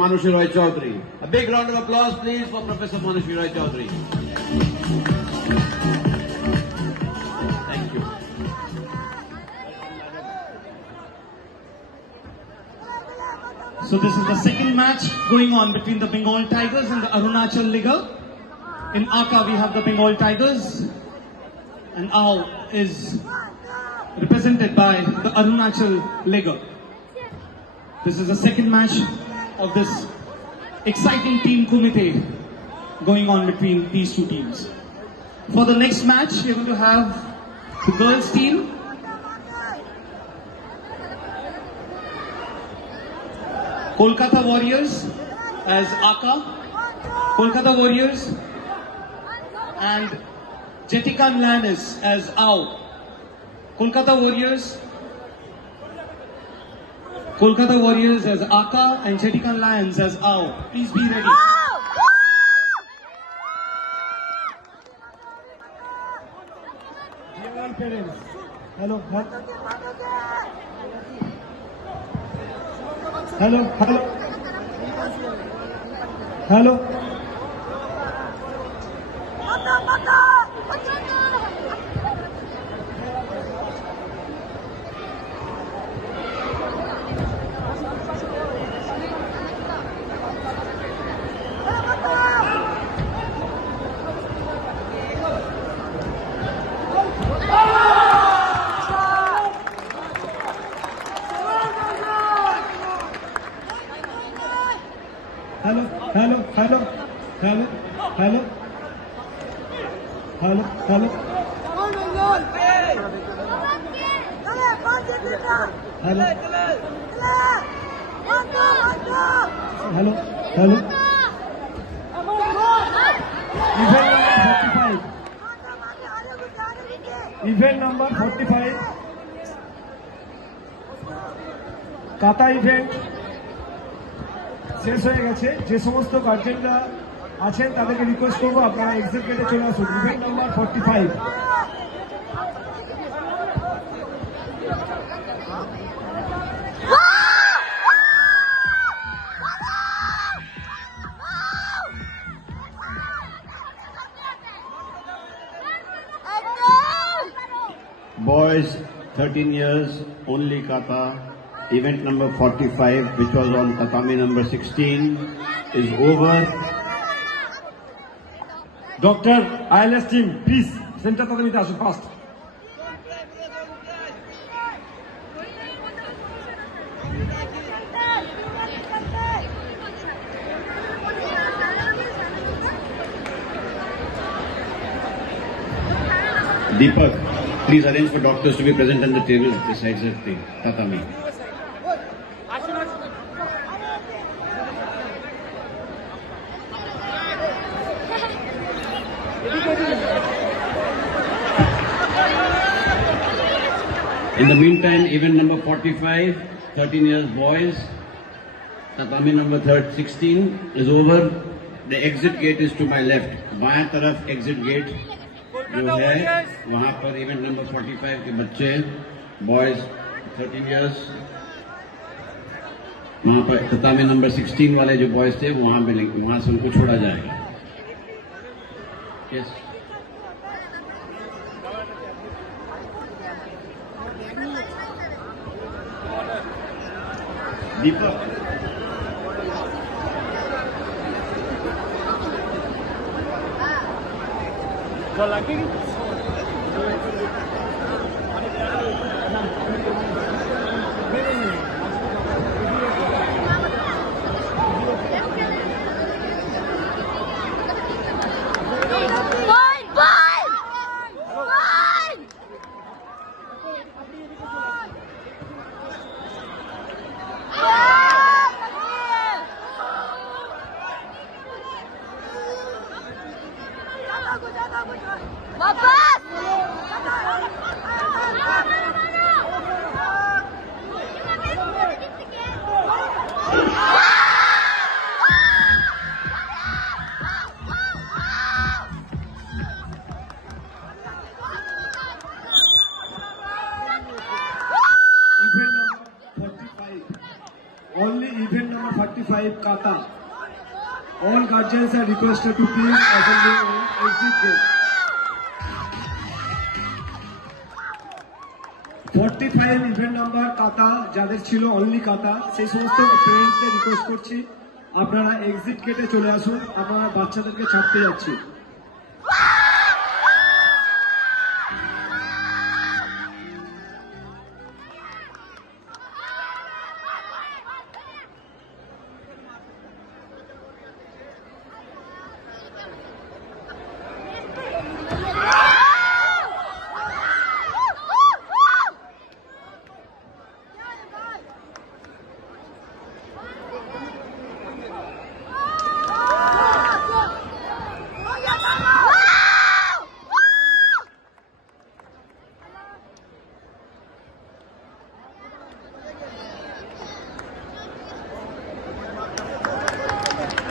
Manushi Roy Chaudhary. A big round of applause, please, for Professor Manushi Roy Chaudhary. Thank you. So this is the second match going on between the Bengal Tigers and the Arunachal Liga. In Aka we have the Bengal Tigers, and Ao is represented by the Arunachal Liga. This is the second match of this exciting team kumite going on between these two teams. For the next match, you're going to have the girls team Kolkata Warriors as Aka, Kolkata Warriors, and Jetikan Lanis as Ao. Kolkata Warriors as Aka and Jetikan Lions as Ao. Please be ready. Hello. Event number 45. কাতা event শেষ হয়ে গেছে। যে সমস্ত গার্জেনরা আছেন তাদেরকে request করবো আপনারা এক্সিট গেটে চলে আসুন। Event number 45। Boys, 13 years, only kata. Event number 45, which was on tatami number 16, is over. Doctor, ILS team, please, center tatami আসুন fast. Deepak, please arrange for doctors to be present on the tables besides the tatami. In the meantime, event number 45, 13 years boys, tatami number 16 is over. The exit gate is to my left. बाएं तरफ exit gate जो है वहाँ पर event number 45 के बच्चे boys 13 years वहाँ पर tatami number 16 वाले जो boys थे वहाँ मिलेंगे, वहाँ से उनको छोड़ा जाएगा. Yes. Deepak. Only event number 45 Kata. All guardians are requested to please assemble on exit gate. 45 event number কাতা যাদের ছিল অনলি কাতা সেই সমস্ত প্যারেন্টসদের রিকোয়েস্ট করছি আপনারা এক্সিট গেটে চলে আসুন আমরা বাচ্চাদেরকে ছাড়তে যাচ্ছি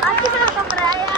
Aquí se lo compraré.